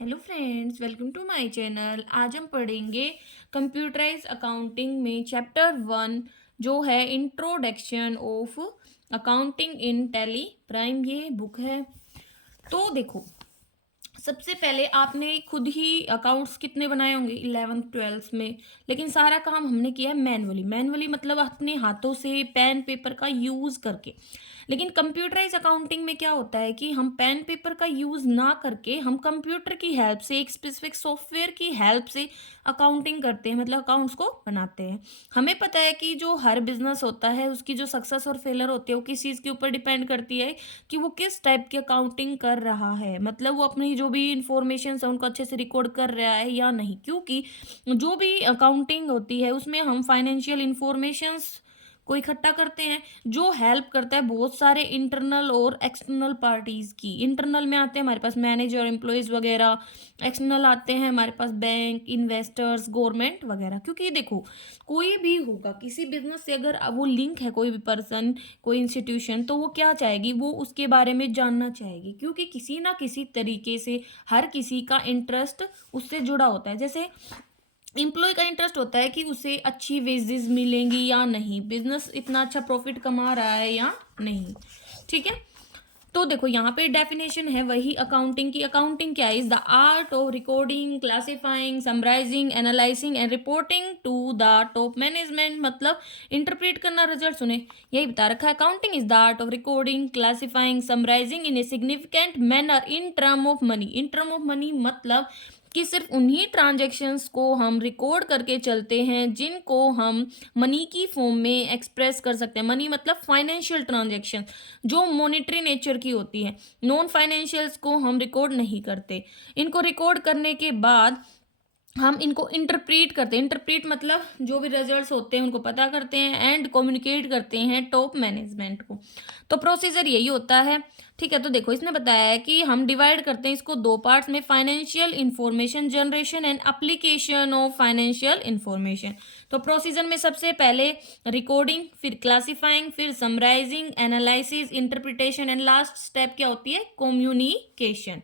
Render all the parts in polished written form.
Hello friends, welcome to my channel. आज हम पढ़ेंगे कंप्यूटराइज अकाउंटिंग में चैप्टर 1 जो है introduction of accounting in tally prime. ये बुक है। तो देखो, सबसे पहले आपने खुद ही अकाउंट्स कितने बनाए होंगे 11th 12th में। लेकिन सारा काम हमने किया है मैनुअली। मैनुअली मतलब अपने हाथों से पेन पेपर का यूज़ करके। लेकिन कंप्यूटराइज अकाउंटिंग में क्या होता है कि हम पेन पेपर का यूज़ ना करके हम कंप्यूटर की हेल्प से, एक स्पेसिफिक सॉफ्टवेयर की हेल्प से अकाउंटिंग करते हैं, मतलब अकाउंट्स को बनाते हैं। हमें पता है कि जो हर बिजनेस होता है उसकी जो सक्सेस और फेलियर होती है वो किस चीज़ के ऊपर डिपेंड करती है कि वो किस टाइप की अकाउंटिंग कर रहा है। मतलब वो अपनी जो भी इंफॉर्मेशन है उनको अच्छे से रिकॉर्ड कर रहा है या नहीं। क्योंकि जो भी अकाउंटिंग होती है उसमें हम फाइनेंशियल इंफॉर्मेशंस को इकट्ठा करते हैं, जो हेल्प करता है बहुत सारे इंटरनल और एक्सटर्नल पार्टीज की। इंटरनल में आते हैं हमारे पास मैनेजर, एम्प्लॉयज वगैरह। एक्सटर्नल आते हैं हमारे पास बैंक, इन्वेस्टर्स, गवर्नमेंट वगैरह। क्योंकि देखो, कोई भी होगा किसी बिजनेस से अगर वो लिंक है, कोई भी पर्सन, कोई इंस्टीट्यूशन, तो वो क्या चाहेगी, वो उसके बारे में जानना चाहेगी। क्योंकि किसी ना किसी तरीके से हर किसी का इंटरेस्ट उससे जुड़ा होता है। जैसे एम्प्लॉय का इंटरेस्ट होता है कि उसे अच्छी वेजेस मिलेंगी या नहीं, बिजनेस इतना अच्छा प्रॉफिट कमा रहा है या नहीं। ठीक है। तो देखो, यहाँ पे डेफिनेशन है वही अकाउंटिंग की। अकाउंटिंग क्या है? Is the art of recording, classifying, summarising, analysing and reporting to the top management. मतलब इंटरप्रेट करना, रिजल्ट सुने, यही बता रखा है। Accounting is the art of recording, classifying, summarising in a significant manner in term of money. In term of money मतलब कि सिर्फ उन्हीं ट्रांजैक्शंस को हम रिकॉर्ड करके चलते हैं जिनको हम मनी की फॉर्म में एक्सप्रेस कर सकते हैं। मनी मतलब फाइनेंशियल ट्रांजैक्शन जो मॉनेटरी नेचर की होती है। नॉन फाइनेंशियल्स को हम रिकॉर्ड नहीं करते। इनको रिकॉर्ड करने के बाद हम इनको इंटरप्रीट करते हैं। इंटरप्रीट मतलब जो भी रिजल्ट्स होते हैं उनको पता करते हैं एंड कम्युनिकेट करते हैं टॉप मैनेजमेंट को। तो प्रोसीजर यही होता है। ठीक है। तो देखो, इसने बताया है कि हम डिवाइड करते हैं इसको दो पार्ट्स में, financial information generation and application of financial information. तो प्रोसीजर में सबसे पहले रिकॉर्डिंग, फिर क्लासिफाइंग, फिर summarising, analysis, interpretation and last step क्या होती है? कम्युनिकेशन।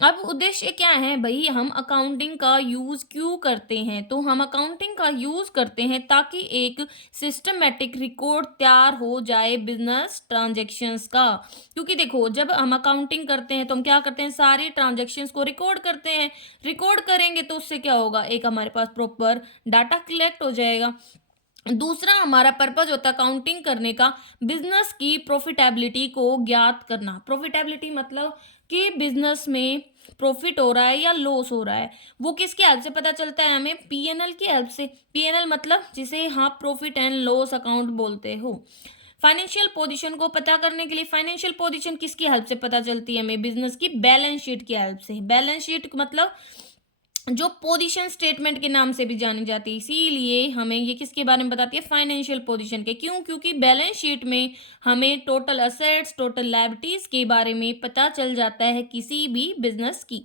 अब उद्देश्य क्या है भाई? हम अकाउंटिंग का यूज क्यों करते हैं? तो हम अकाउंटिंग का यूज करते हैं ताकि एक सिस्टमेटिक रिकॉर्ड तैयार हो जाए बिजनेस ट्रांजैक्शंस का। क्योंकि देखो, जब हम अकाउंटिंग करते हैं तो हम क्या करते हैं? सारे ट्रांजैक्शंस को रिकॉर्ड करते हैं। रिकॉर्ड करेंगे तो उससे क्या होगा? एक हमारे पास प्रॉपर डाटा कलेक्ट हो जाएगा। दूसरा हमारा पर्पज होता है अकाउंटिंग करने का, बिजनेस की प्रॉफिटेबिलिटी को ज्ञात करना। प्रॉफिटेबिलिटी मतलब कि बिजनेस में प्रॉफिट हो रहा है या लॉस हो रहा है, वो किसकी हेल्प से पता चलता है? हमें पीएनएल की हेल्प से। पीएनएल मतलब जिसे हाँ प्रॉफिट एंड लॉस अकाउंट बोलते हो। फाइनेंशियल पोजीशन को पता करने के लिए, फाइनेंशियल पोजीशन किसकी हेल्प से पता चलती है हमें? बिजनेस की बैलेंस शीट की हेल्प से। बैलेंस शीट मतलब जो पोजीशन स्टेटमेंट के नाम से भी जानी जाती है, इसीलिए हमें ये किसके बारे में बताती है? फाइनेंशियल पोजीशन के। क्यों? क्योंकि बैलेंस शीट में हमें टोटल असेट्स, टोटल लायबिलिटीज के बारे में पता चल जाता है किसी भी बिजनेस की।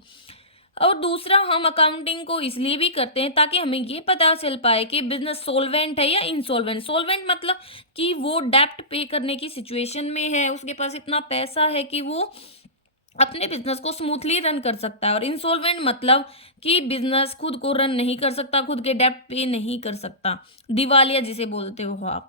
और दूसरा, हम अकाउंटिंग को इसलिए भी करते हैं ताकि हमें ये पता चल पाए कि बिजनेस सोलवेंट है या इंसॉल्वेंट। सोलवेंट मतलब कि वो डेप्ट पे करने की सिचुएशन में है, उसके पास इतना पैसा है कि वो अपने बिजनेस को स्मूथली रन कर सकता है। और इंसॉल्वेंट मतलब कि बिजनेस खुद को रन नहीं कर सकता, खुद के डेब्ट पे नहीं कर सकता, दिवालिया जिसे बोलते हो आप।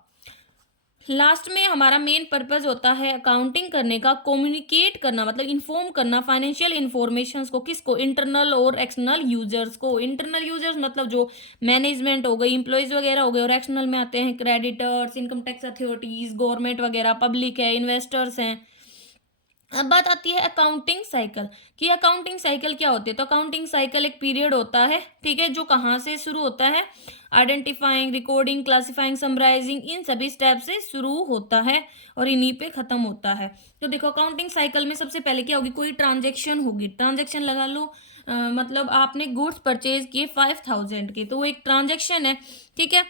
लास्ट में हमारा मेन पर्पस होता है अकाउंटिंग करने का, कम्युनिकेट करना मतलब इन्फॉर्म करना फाइनेंशियल इंफॉर्मेशंस को। किसको? इंटरनल और एक्सटर्नल यूजर्स को। इंटरनल यूजर्स मतलब जो मैनेजमेंट हो गई, इंप्लॉयज वगैरह हो गए। और एक्सटर्नल में आते हैं creditors, income tax authorities, government वगैरह, पब्लिक है, इन्वेस्टर्स हैं। अब बात आती है अकाउंटिंग साइकिल कि अकाउंटिंग साइकिल क्या होती है। तो अकाउंटिंग साइकिल एक पीरियड होता है, ठीक है, जो कहाँ से शुरू होता है? आइडेंटिफाइंग, रिकॉर्डिंग, क्लासिफाइंग, समराइजिंग, इन सभी स्टेप से शुरू होता है और इन्हीं पे खत्म होता है। तो देखो, अकाउंटिंग साइकिल में सबसे पहले क्या होगी? कोई ट्रांजेक्शन होगी। ट्रांजेक्शन लगा लो, मतलब आपने गुड्स परचेज किए 5000 के, तो वो एक ट्रांजेक्शन है। ठीक है।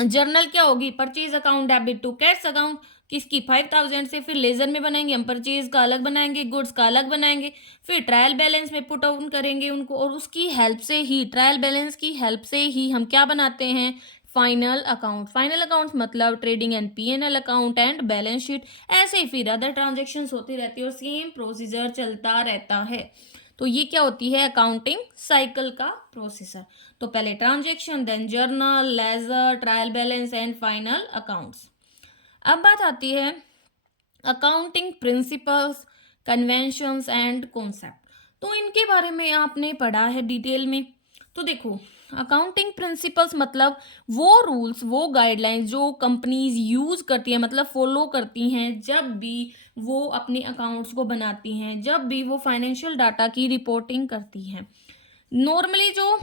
जर्नल क्या होगी? Purchase account debit to cash account, किसकी? 5000 से। फिर लेजर में बनाएंगे हम, परचेज का अलग बनाएंगे, गुड्स का अलग बनाएंगे। फिर ट्रायल बैलेंस में पुट ऑन करेंगे उनको, और उसकी हेल्प से ही, ट्रायल बैलेंस की हेल्प से ही हम क्या बनाते हैं? Final account. फाइनल अकाउंट मतलब trading and PNL account and balance sheet. ऐसे ही फिर अदर ट्रांजेक्शन्स होती रहती है और सेम प्रोसीजर चलता रहता है। तो ये क्या होती है, अकाउंटिंग साइकिल का प्रोसेसर। तो पहले transaction, then journal, ledger, trial balance and final accounts. अब बात आती है accounting principles, conventions and concept. तो इनके बारे में आपने पढ़ा है डिटेल में। तो देखो, अकाउंटिंग प्रिंसिपल्स मतलब वो रूल्स, वो गाइडलाइंस जो कंपनीज यूज करती है, मतलब फॉलो करती हैं जब भी वो अपने अकाउंट्स को बनाती हैं, जब भी वो फाइनेंशियल डाटा की रिपोर्टिंग करती हैं। नॉर्मली जो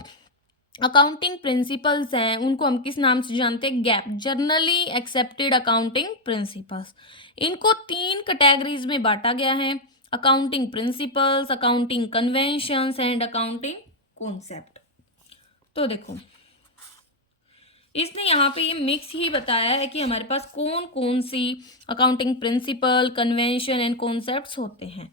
अकाउंटिंग प्रिंसिपल्स हैं उनको हम किस नाम से जानते हैं, gap, generally accepted accounting principles. इनको 3 कैटेगरीज में बांटा गया है, accounting principles, accounting conventions and accounting concept. तो देखो, इसने यहाँ पे ये मिक्स ही बताया है कि हमारे पास कौन कौन सी accounting principle, convention and concepts होते हैं।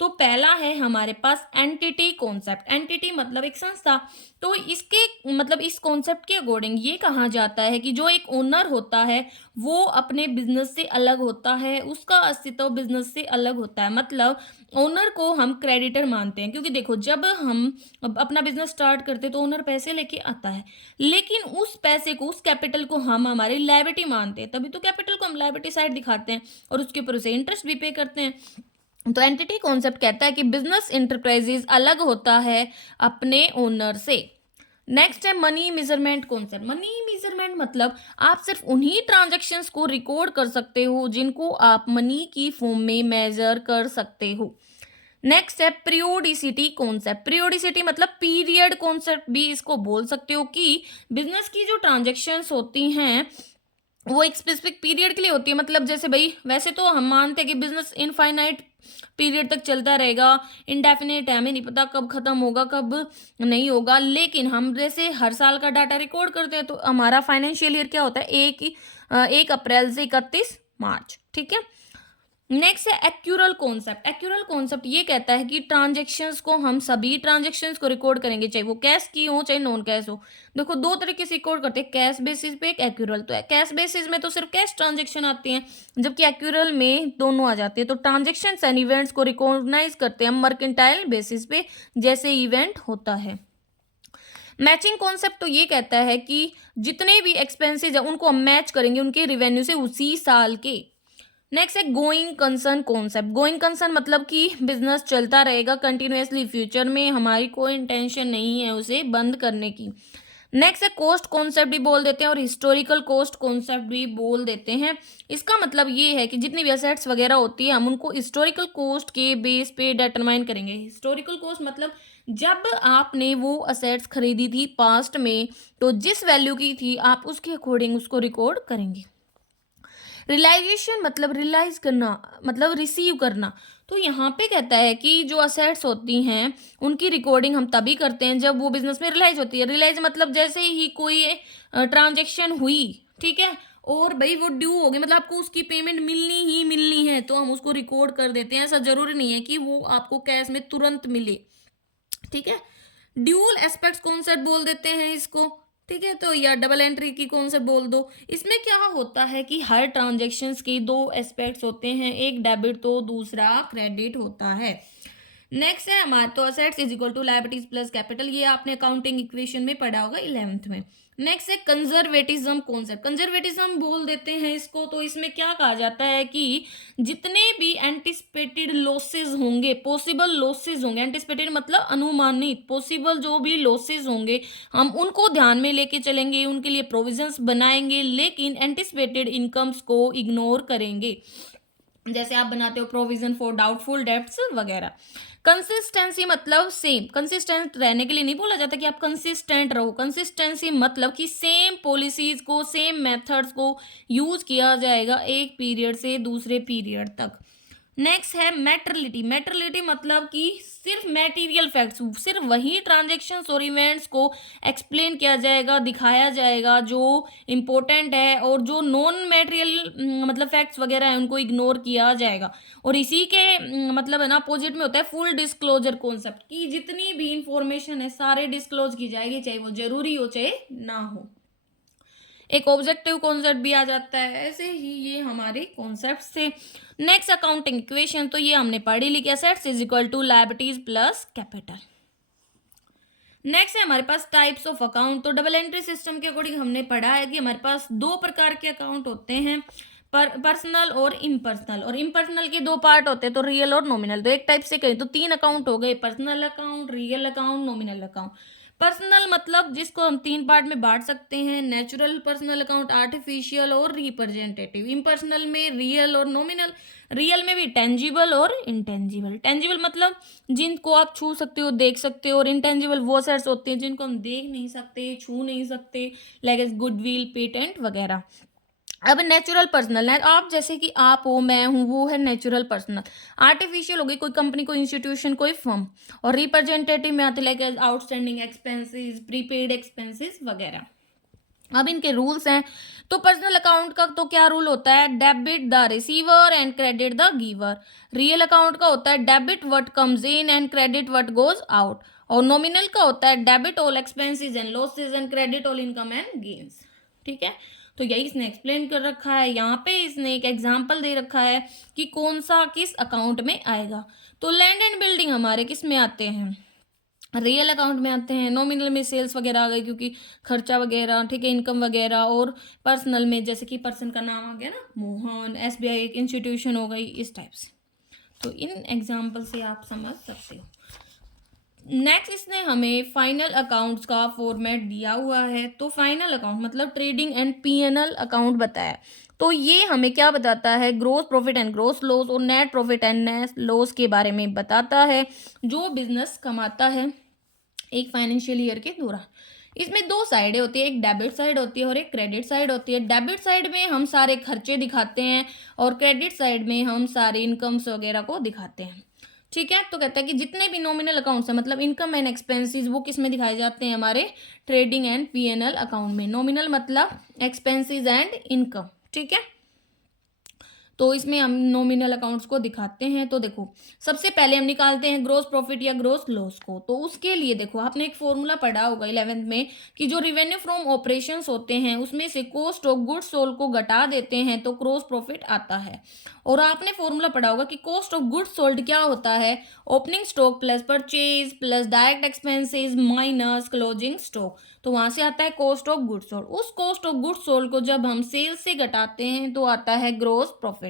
तो पहला है हमारे पास एंटिटी कॉन्सेप्ट। एंटिटी मतलब एक संस्था। तो इसके मतलब इस कॉन्सेप्ट के अकॉर्डिंग ये कहा जाता है कि जो एक ओनर होता है वो अपने बिजनेस से अलग होता है, उसका अस्तित्व बिजनेस से अलग होता है। मतलब ओनर को हम क्रेडिटर मानते हैं, क्योंकि देखो जब हम अपना बिजनेस स्टार्ट करते हैं तो ओनर पैसे लेके आता है, लेकिन उस पैसे को, उस कैपिटल को हम हमारी लायबिलिटी मानते हैं, तभी तो कैपिटल को हम लायबिलिटी साइड दिखाते हैं और उसके ऊपर उसे इंटरेस्ट भी पे करते हैं। तो एंटिटी कॉन्सेप्ट कहता है कि बिजनेस इंटरप्राइजेज अलग होता है अपने ओनर से। नेक्स्ट है money measurement concept. Money measurement मतलब आप सिर्फ उन्हीं ट्रांजैक्शंस को रिकॉर्ड कर सकते हो जिनको आप मनी की फॉर्म में मेजर कर सकते हो। नेक्स्ट है पीरियोडिसिटी कॉन्सेप्ट। पीरियोडिसिटी मतलब पीरियड कॉन्सेप्ट भी इसको बोल सकते हो, कि बिजनेस की जो ट्रांजैक्शंस होती हैं वो एक स्पेसिफिक पीरियड के लिए होती है। मतलब जैसे भाई, वैसे तो हम मानते हैं कि बिजनेस इनफाइनाइट पीरियड तक चलता रहेगा, इनडेफिनेट है, हमें नहीं पता कब खत्म होगा कब नहीं होगा, लेकिन हम जैसे हर साल का डाटा रिकॉर्ड करते हैं तो हमारा फाइनेंशियल ईयर क्या होता है, 1 अप्रैल से 31 मार्च, ठीक है। नेक्स्ट है एक्यूरल कॉन्सेप्ट। एक्यूरल कॉन्सेप्ट ये कहता है कि ट्रांजेक्शन्स को, हम सभी ट्रांजेक्शन्स को रिकॉर्ड करेंगे, चाहे वो कैश की हो चाहे नॉन कैश हो। देखो, 2 तरीके से रिकॉर्ड करते हैं, कैश बेसिस पे, एक एक्यूरल। तो कैश बेसिस में तो सिर्फ कैश ट्रांजेक्शन आती हैं, जबकि एक्यूरल में दोनों आ जाती है। तो ट्रांजेक्शन्स एंड इवेंट्स को रिकॉग्नाइज करते हैं हम मर्केंटाइल बेसिस पे, जैसे इवेंट होता है। मैचिंग कॉन्सेप्ट तो ये कहता है कि जितने भी एक्सपेंसेस है उनको हम मैच करेंगे उनके रिवेन्यू से उसी साल के। नेक्स्ट है going concern concept. Going concern मतलब कि बिजनेस चलता रहेगा कंटिन्यूअसली, फ्यूचर में हमारी कोई इंटेंशन नहीं है उसे बंद करने की। नेक्स्ट है कॉस्ट कॉन्सेप्ट भी बोल देते हैं और हिस्टोरिकल कॉस्ट कॉन्सेप्ट भी बोल देते हैं। इसका मतलब ये है कि जितनी भी असेट्स वगैरह होती है हम उनको हिस्टोरिकल कॉस्ट के बेस पे डिटरमाइन करेंगे। हिस्टोरिकल कॉस्ट मतलब जब आपने वो असेट्स खरीदी थी पास्ट में, तो जिस वैल्यू की थी आप उसके अकॉर्डिंग उसको रिकॉर्ड करेंगे। रियलाइजेशन मतलब रियलाइज करना, मतलब रिसीव करना। तो यहाँ पे कहता है कि जो असेट्स होती हैं उनकी रिकॉर्डिंग हम तभी करते हैं जब वो बिजनेस में रियलाइज होती है। रियलाइज मतलब जैसे ही कोई ट्रांजेक्शन हुई, ठीक है, और भाई वो ड्यू हो गई, मतलब आपको उसकी पेमेंट मिलनी ही मिलनी है, तो हम उसको रिकॉर्ड कर देते हैं। ऐसा जरूरी नहीं है कि वो आपको कैश में तुरंत मिले, ठीक है। ड्यूल एस्पेक्ट्स कॉन्सेप्ट बोल देते हैं इसको, ठीक है। तो या डबल एंट्री की कॉन्सेप्ट बोल दो। इसमें क्या होता है कि हर ट्रांजेक्शन्स के 2 एस्पेक्ट्स होते हैं, एक डेबिट तो दूसरा क्रेडिट होता है। नेक्स्ट है हमारे तो assets is equal to liabilities plus capital, ये आपने अकाउंटिंग इक्वेशन में पढ़ा होगा 11th में। नेक्स्ट है कंजर्वेटिज्म कॉन्सेप्ट। कंजर्वेटिज्म बोल देते हैं इसको। तो इसमें क्या कहा जाता है कि जितने भी एंटिसिपेटेड लॉसेस होंगे, पॉसिबल लॉसेस होंगे, एंटिसिपेटेड मतलब अनुमानित, पॉसिबल जो भी लॉसेस होंगे हम उनको ध्यान में लेके चलेंगे, उनके लिए प्रोविजंस बनाएंगे, लेकिन एंटिसिपेटेड इनकम्स को इग्नोर करेंगे। जैसे आप बनाते हो प्रोविजन फॉर डाउटफुल डेब्ट्स वगैरह। कंसिस्टेंसी मतलब सेम, कंसिस्टेंट रहने के लिए नहीं बोला जाता कि आप कंसिस्टेंट रहो। कंसिस्टेंसी मतलब कि सेम पॉलिसीज को, सेम मेथड्स को यूज किया जाएगा एक पीरियड से दूसरे पीरियड तक। नेक्स्ट है मैटरलिटी। मैटरलिटी मतलब कि सिर्फ मैटीरियल फैक्ट्स, सिर्फ वही ट्रांजेक्शन्स और इवेंट्स को एक्सप्लेन किया जाएगा, दिखाया जाएगा जो इम्पोर्टेंट है, और जो नॉन मैटेरियल मतलब फैक्ट्स वगैरह है उनको इग्नोर किया जाएगा। और इसी के मतलब है ना अपोजिट में होता है फुल डिस्क्लोजर कॉन्सेप्ट, कि जितनी भी इंफॉर्मेशन है सारे डिस्क्लोज की जाएगी, चाहे वो जरूरी हो चाहे ना हो। एक ऑब्जेक्टिव कॉन्सेप्ट भी आ जाता है। ऐसे ही ये हमारे कॉन्सेप्ट थे। नेक्स्ट अकाउंटिंग इक्वेशन, तो ये हमने पढ़ी लिखी, assets is equal to liabilities plus capital. Next है हमारे पास टाइप्स ऑफ अकाउंट। तो डबल एंट्री सिस्टम के अकॉर्डिंग हमने पढ़ा है कि हमारे पास दो प्रकार के अकाउंट होते हैं, पर्सनल और इम्पर्सनल। और इम्पर्सनल के दो पार्ट होते हैं, तो रियल और नॉमिनल। तो एक टाइप से कहें तो तीन अकाउंट हो गए, personal account, real account, nominal account. Personal मतलब जिसको हम तीन पार्ट में बांट सकते हैं, नेचुरल पर्सनल अकाउंट, आर्टिफिशियल और रिप्रेजेंटेटिव। इम्पर्सनल में रियल और नॉमिनल। रियल में भी टेंजिबल और इंटेंजिबल। टेंजिबल मतलब जिनको आप छू सकते हो, देख सकते हो, और इंटेंजिबल वो असेट्स होते हैं जिनको हम देख नहीं सकते, छू नहीं सकते, लाइक गुडविल, पेटेंट वगैरह। अब नेचुरल पर्सनल है, आप जैसे कि आप हो, मैं हूँ, वो है नेचुरल पर्सनल। आर्टिफिशियल हो गई कोई कंपनी, कोई इंस्टीट्यूशन, कोई फर्म। और रिप्रेजेंटेटिव में आते like outstanding expenses, prepaid expenses वगैरह। अब इनके रूल्स हैं। तो पर्सनल अकाउंट का तो क्या रूल होता है, debit the receiver and credit the giver. Real account का होता है debit what comes in and credit what goes out. और नॉमिनल का होता है debit all expenses and losses and credit all income and gains. ठीक है, तो यही इसने एक्सप्लेन कर रखा है। यहाँ पे इसने एक एग्जाम्पल दे रखा है कि कौन सा किस अकाउंट में आएगा। तो लैंड एंड बिल्डिंग हमारे किस में आते हैं, रियल अकाउंट में आते हैं। नॉमिनल में सेल्स वगैरह आ गए क्योंकि खर्चा वगैरह, ठीक है, इनकम वगैरह। और पर्सनल में जैसे कि पर्सन का नाम आ गया ना, मोहन, एसबीआई एक इंस्टीट्यूशन हो गई, इस टाइप से। तो इन एग्जाम्पल से आप समझ सकते हो। नेक्स्ट इसने हमें फाइनल अकाउंट्स का फॉर्मेट दिया हुआ है। तो फाइनल अकाउंट मतलब ट्रेडिंग एंड पीएनएल अकाउंट बताया। तो ये हमें क्या बताता है, gross profit and gross loss और net profit and net loss के बारे में बताता है, जो बिजनेस कमाता है एक फाइनेंशियल ईयर के दौरान। इसमें दो साइडें होती है, एक डेबिट साइड होती है और एक क्रेडिट साइड होती है। डेबिट साइड में हम सारे खर्चे दिखाते हैं और क्रेडिट साइड में हम सारे इनकम्स वगैरह को दिखाते हैं। ठीक है, तो कहता है कि जितने भी नॉमिनल अकाउंट्स हैं, मतलब इनकम एंड एक्सपेंसेस, वो किस में दिखाए जाते हैं, हमारे ट्रेडिंग एंड पीएनएल अकाउंट में। नॉमिनल मतलब एक्सपेंसेस एंड इनकम। ठीक है, तो इसमें हम नॉमिनल अकाउंट्स को दिखाते हैं। तो देखो, सबसे पहले हम निकालते हैं ग्रोस प्रॉफिट या ग्रोस लॉस को। तो उसके लिए देखो, आपने एक फॉर्मूला पढ़ा होगा 11th में कि जो रिवेन्यू फ्रॉम ऑपरेशंस होते हैं उसमें से कॉस्ट ऑफ गुड्स सोल्ड को घटा देते हैं तो ग्रोस प्रॉफिट आता है। और आपने फॉर्मूला पढ़ा होगा कि कॉस्ट ऑफ गुड्स सोल्ड क्या होता है, opening stock plus purchase plus direct expenses minus closing stock. तो वहां से आता है कॉस्ट ऑफ गुड्स सोल्ड। उस कॉस्ट ऑफ गुड्स सोल्ड को जब हम सेल्स से घटाते हैं तो आता है ग्रोस प्रॉफिट।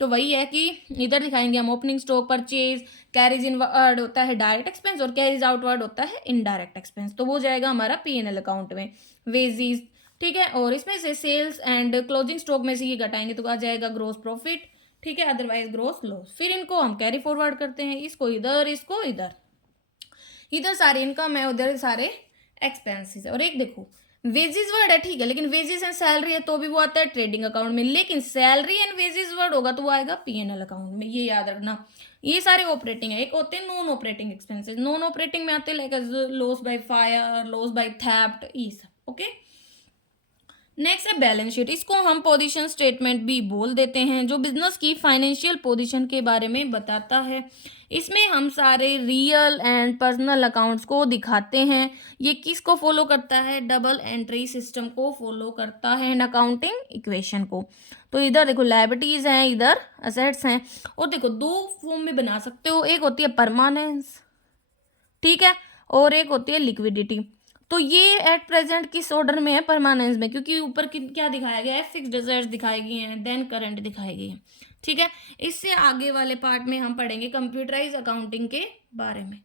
तो वही है कि इधर दिखाएंगे हम opening stock, purchase, carries inward होता है डायरेक्ट एक्सपेंस और कैरीज आउटवर्ड होता है इनडायरेक्ट एक्सपेंस। तो वो जाएगा हमारा पीएनएल अकाउंट में, वेजीज। ठीक है, और इसमें से सेल्स एंड क्लोजिंग स्टॉक में से ये घटाएंगे तो आ जाएगा ग्रोस प्रॉफिट। ठीक है, अदरवाइज ग्रोस लॉस। फिर इनको हम कैरी फॉरवर्ड करते हैं, इसको इधर, इसको इधर। इधर सारे इनकम है, उधर सारे एक्सपेंसेस है। और एक देखो, वेजेस वर्ड है, ठीक है, लेकिन वेजेस एंड सैलरी है तो भी वो आता है ट्रेडिंग अकाउंट में। लेकिन सैलरी एंड वेजेस वर्ड होगा तो वो आएगा पीएनएल अकाउंट में, ये याद रखना। ये सारे ऑपरेटिंग है। एक होते हैं non operating expenses. Non operating में आते हैं like loss by fire, loss by theft, ये सब। ओके, नेक्स्ट है बैलेंस शीट। इसको हम पोजीशन स्टेटमेंट भी बोल देते हैं, जो बिजनेस की फाइनेंशियल पोजीशन के बारे में बताता है। इसमें हम सारे रियल एंड पर्सनल अकाउंट्स को दिखाते हैं। ये किसको फॉलो करता है, डबल एंट्री सिस्टम को फॉलो करता है एंड अकाउंटिंग इक्वेशन को। तो इधर देखो लायबिलिटीज हैं, इधर असेट्स हैं। और देखो दो फॉर्म में बना सकते हो, एक होती है परमानेंस, ठीक है, और एक होती है लिक्विडिटी। तो ये एट प्रेजेंट किस ऑर्डर में है, परमानेंस में, क्योंकि ऊपर क्या दिखाया गया है, फिक्स्ड एसेट्स दिखाई गई हैं, देन करंट दिखाई गई है। ठीक है, इससे आगे वाले पार्ट में हम पढ़ेंगे कंप्यूटराइज अकाउंटिंग के बारे में।